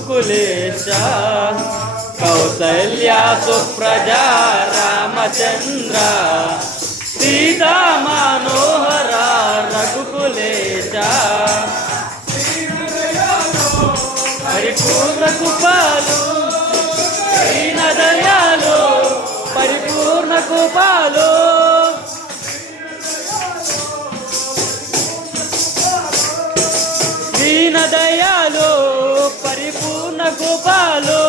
రఘుకులేశ కౌసల్యా సుప్రజా రామచంద్ర సీతా మనోహర రఘుకులేశ పరిపూర్ణ కృపాలు దీనదయాలు పరిపూర్ణ కృపాలు దీనదయాలు పరిపూర్ణ కృపాలు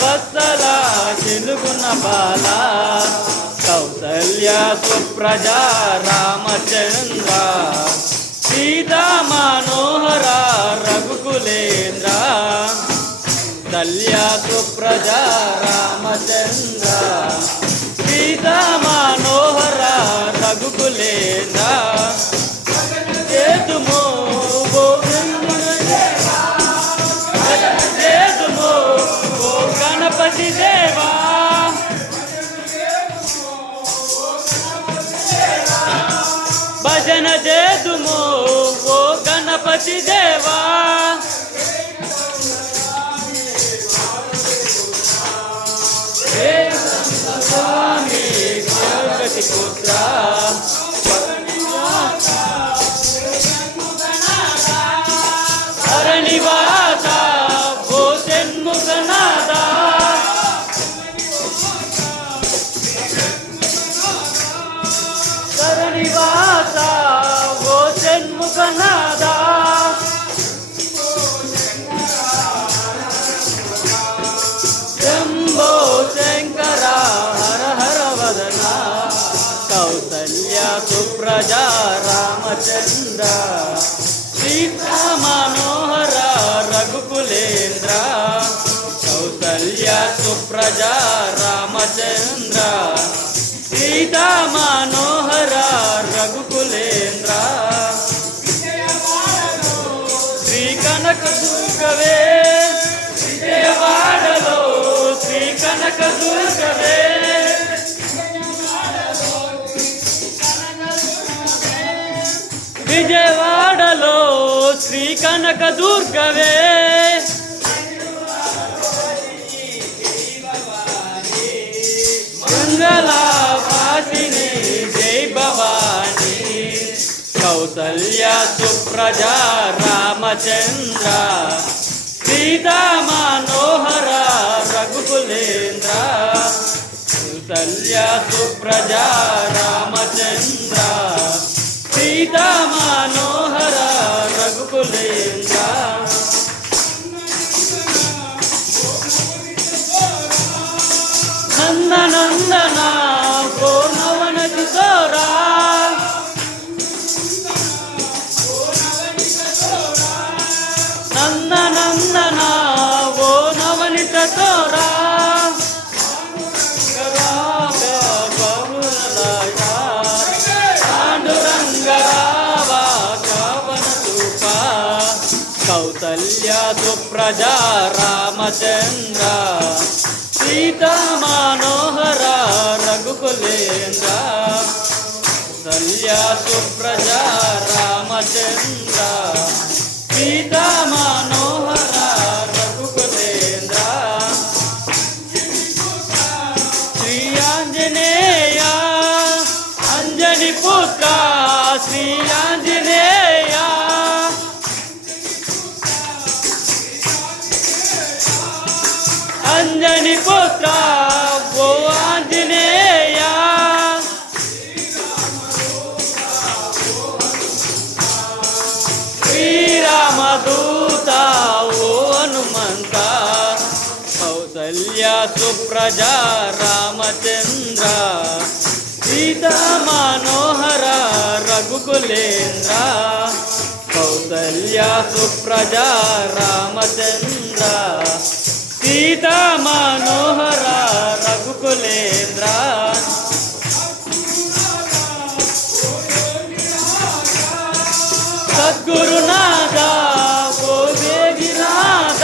వత్సల చెలుగున బాల కౌసల్య సుప్రజా రామచంద్ర సీతా మనోహర రఘుకులేంద్ర కౌసల్య సుప్రజా రామచంద్ర సీతా మనోహర రఘుకులేంద్ర చేతుమో గణపతి దేవా భజన చేతుమో ఓ గణపతి దేవా స్వామి జగతి పుత్ర హరణివాస ఓ షణ్ముఖనాథ హరణివాస ఓ షణ్ముఖనాథ శంభో శంకర హర హర వదన కౌసల్య సుప్రజా రామచంద్ర సీతా మనోహర రఘుకులేంద్ర కౌసల్య సుప్రజా రామచంద్ర సీతా మనోహర రఘుకులేంద్ర శ్రీ కనక దుర్గవే విజయవాడలో శ్రీ కనక దుర్గవే విజయవాడలో శ్రీ కనక దుర్గవే మంగళవాసిని జై భవాని కౌసల్య సుప్రజా రామచంద్ర సీతా మనోహర రఘుకులేంద్ర కౌసల్య సుప్రజా రామచంద్ర సీతా మనోహర రఘుకులేంద్ర నందనందన ఓ నవన కిశోరా నందనందన ఓ నవనిత చోరా కౌసల్య సుప్రజా రామచంద్ర సీతా మనోహర రఘుకులేంద్ర కౌసల్య సుప్రజా రామచంద్ర సీతా మనోహర రఘుకులేంద్ర శ్రీ ఆంజనేయ అంజని పుత్ర శ్రీ ఆంజనేయ అంజని పుత్ర ఓ ఆంజనేయ శ్రీరామదూత ఓ హనుమంత కౌసల్య సుప్రజా రామచంద్ర సీతా మనోహర రఘుకులేంద్ర కౌసల్య సుప్రజా రామచంద్ర సీతా మనోహర రఘుకులేంద్ర సద్గురునాథ ఓ వేగినాథ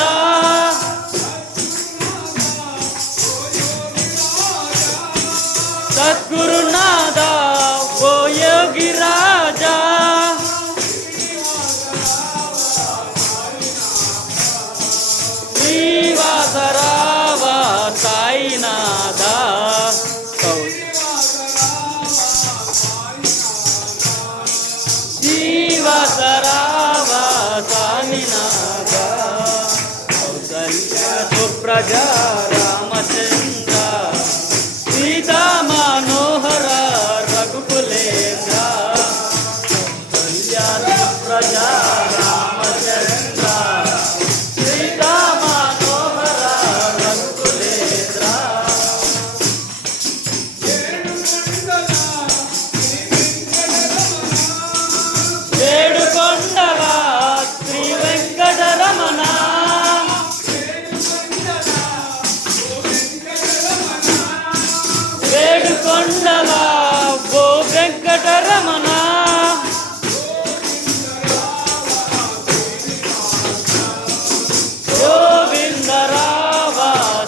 సద్గురునాథ ఓ యోగిరా కొండల ఓ వెంకటరమణ గోవిందరావ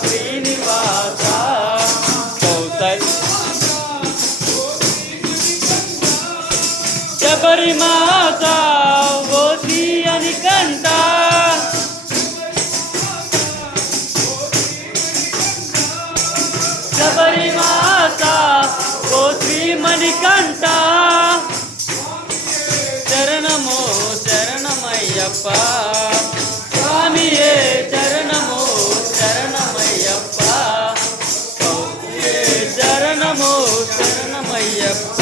శ్రీనివాస శబరిమాత ఓ తీయని కంట శబరిమాత ఓ శ్రీమణికంఠ శరణమో శరణమయ్యప్ప స్వామియే శరణమో శరణమయ్యప్ప శరణమో శరణమయ్యప్ప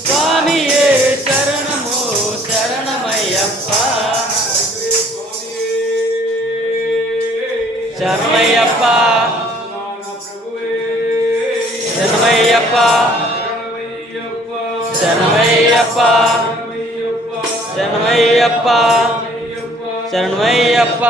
స్వామియే శరణమో శరణమయ్యప్ప శరణమయ్యప్ప శరణమయ్యప్ప శరణమయ్యప్ప శరణమయ్యప్ప శరణమయ్యప్ప